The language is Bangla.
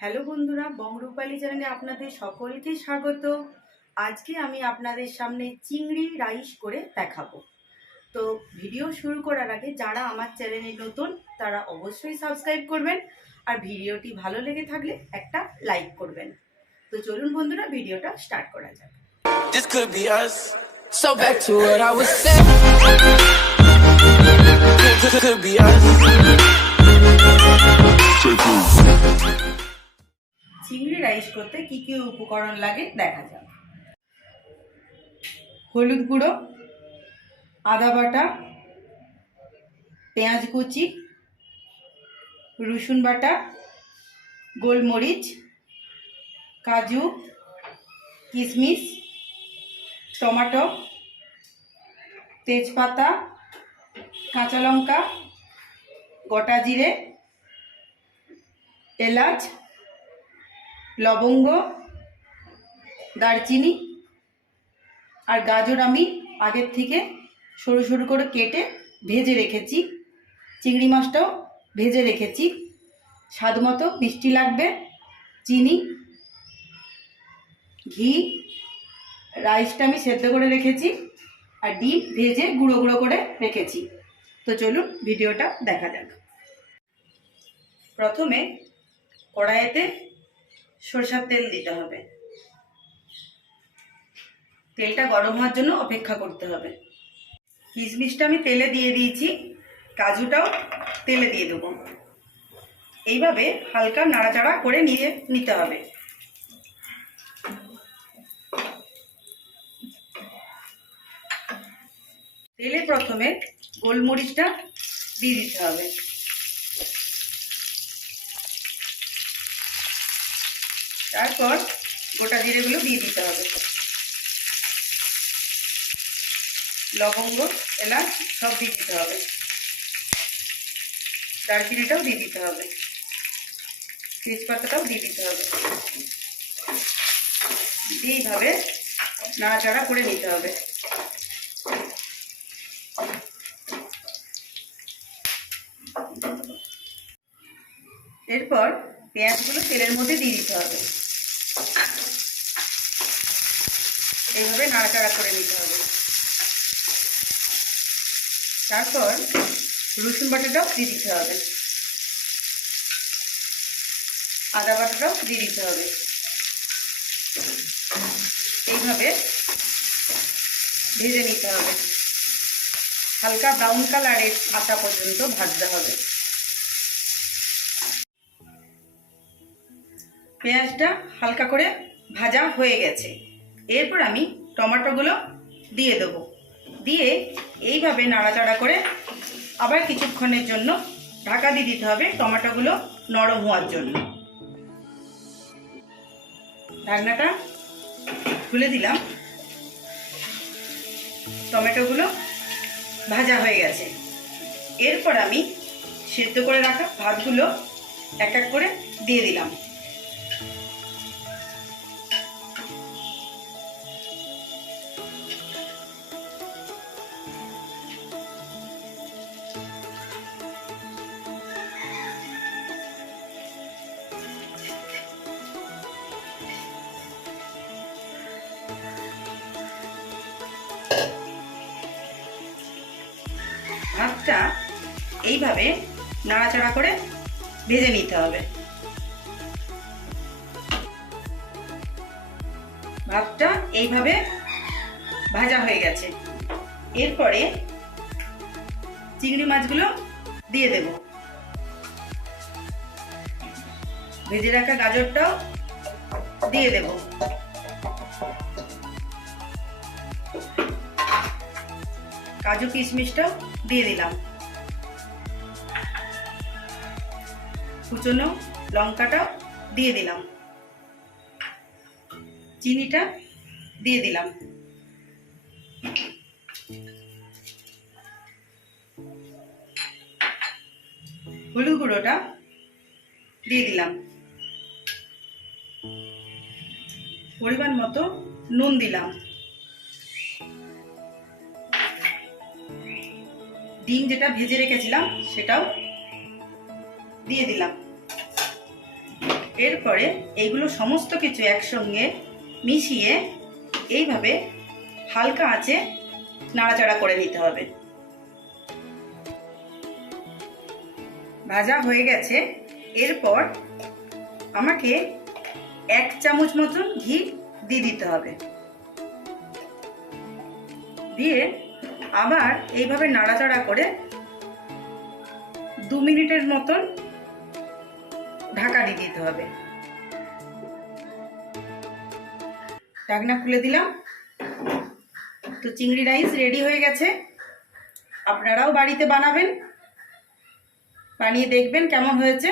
হ্যালো বন্ধুরা, বংরূপালী চ্যানেলে আপনাদের সকলকে স্বাগত। আজকে আমি আপনাদের সামনে চিংড়ি রাইস করে দেখাবো। তো ভিডিও শুরু করার আগে যারা আমার চ্যানেলে নতুন তারা অবশ্যই সাবস্ক্রাইব করবেন, আর ভিডিওটি ভালো লেগে থাকলে একটা লাইক করবেন। তো চলুন বন্ধুরা, ভিডিওটা স্টার্ট করা যাক। This could be us. So back to what I was saying. Could be us. চিংড়ি রাইস করতে কি কি উপকরণ লাগে দেখা যাক। হলুদ গুঁড়ো, আদা বাটা, পেঁয়াজ কুচি, রসুন বাটা, গোলমরিচ, কাজু, কিশমিশ, টমেটো, তেজপাতা, কাঁচা লঙ্কা, গোটা জিরে, এলাচ, লবঙ্গ, দারচিনি আর গাজর আমি আগের থেকে সরু সরু করে কেটে ভেজে রেখেছি। চিংড়ি মাছটাও ভেজে রেখেছি। স্বাদ মতো মিষ্টি লাগবে, চিনি, ঘি, রাইসটা আমি সেদ্ধ করে রেখেছি, আর ডিম ভেজে গুঁড়ো গুঁড়ো করে রেখেছি। তো চলুন ভিডিওটা দেখা যাক। প্রথমে কড়াইতে সরষের তেল দিতে হবে। তেলটা গরম হওয়ার জন্য অপেক্ষা করতে হবে। কিশমিশটা আমি তেলে দিয়ে দিয়েছি, কাজুটাও তেলে দিয়ে দেবো। এইভাবে হালকা নাড়াচাড়া করে নিতে হবে। তেলে প্রথমে গোলমরিচটা দিয়ে দিতে হবে, তারপর গোটা জিরেগুলো দিয়ে দিতে হবে, লবঙ্গ, এলাচ সব দিয়ে দিতে হবে, দারচিনিটাও দিয়ে দিতে হবে, তেজপাতাটাও দিয়ে দিতে হবে। এইভাবে নাড়াচাড়া করে নিতে হবে। এরপর পেঁয়াজগুলো তেলের মধ্যে দিয়ে দিতে হবে। এইভাবে নাড়াচাড়া করে নিতে হবে। তারপর রসুন বাটাটাও দিয়ে দিতে হবে, আদা বাটাটাও দিয়ে দিতে হবে। এইভাবে ভেজে নিতে হবে, হালকা ব্রাউন কালারের আসা পর্যন্ত ভাজতে হবে। পেঁয়াজটা হালকা করে ভাজা হয়ে গেছে। এরপর আমি টমেটোগুলো দিয়ে দেবো। দিয়ে এইভাবে নাড়াচাড়া করে আবার কিছুক্ষণের জন্য ঢাকা দিয়ে দিতে হবে, টমেটোগুলো নরম হওয়ার জন্য। ঢাকনাটা খুলে দিলাম। টমেটোগুলো ভাজা হয়ে গেছে। এরপর আমি সেদ্ধ করে রাখা ভাতগুলো এক এক করে দিয়ে দিলাম। ভাতটা এইভাবে নাড়াচাড়া করে ভেজে নিতে হবে। ভাতটা এইভাবে ভাজা হয়ে গেছে। এরপরে চিংড়ি মাছগুলো দিয়ে দেব। ভেজে রাখা গাজরটাও দিয়ে দেব। কাজু কিশমিশটাও দিয়ে দিলাম। কুচনো লঙ্কাটাও দিয়ে দিলাম। চিনিটা দিয়ে দিলাম। হলুদ গুঁড়োটা দিয়ে দিলাম। পরিমাণ মতো নুন দিলাম। ডিম যেটা ভেজে রেখেছিলাম সেটাও দিয়ে দিলাম। এরপরে এইগুলো সমস্ত কিছু একসঙ্গে মিশিয়ে এইভাবে হালকা আঁচে নাড়াচাড়া করে নিতে হবে। ভাজা হয়ে গেছে। এরপর আমাকে 1 চামচ মতন ঘি দিয়ে দিতে হবে। দিয়ে আবার এইভাবে নাড়াচাড়া করে 2 মিনিটের মতন ঢাকা দিয়ে দিতে হবে। ঢাকনা খুলে দিলাম। তো চিংড়ি রাইস রেডি হয়ে গেছে। আপনারাও বাড়িতে বানাবেন, বানিয়ে দেখবেন কেমন হয়েছে।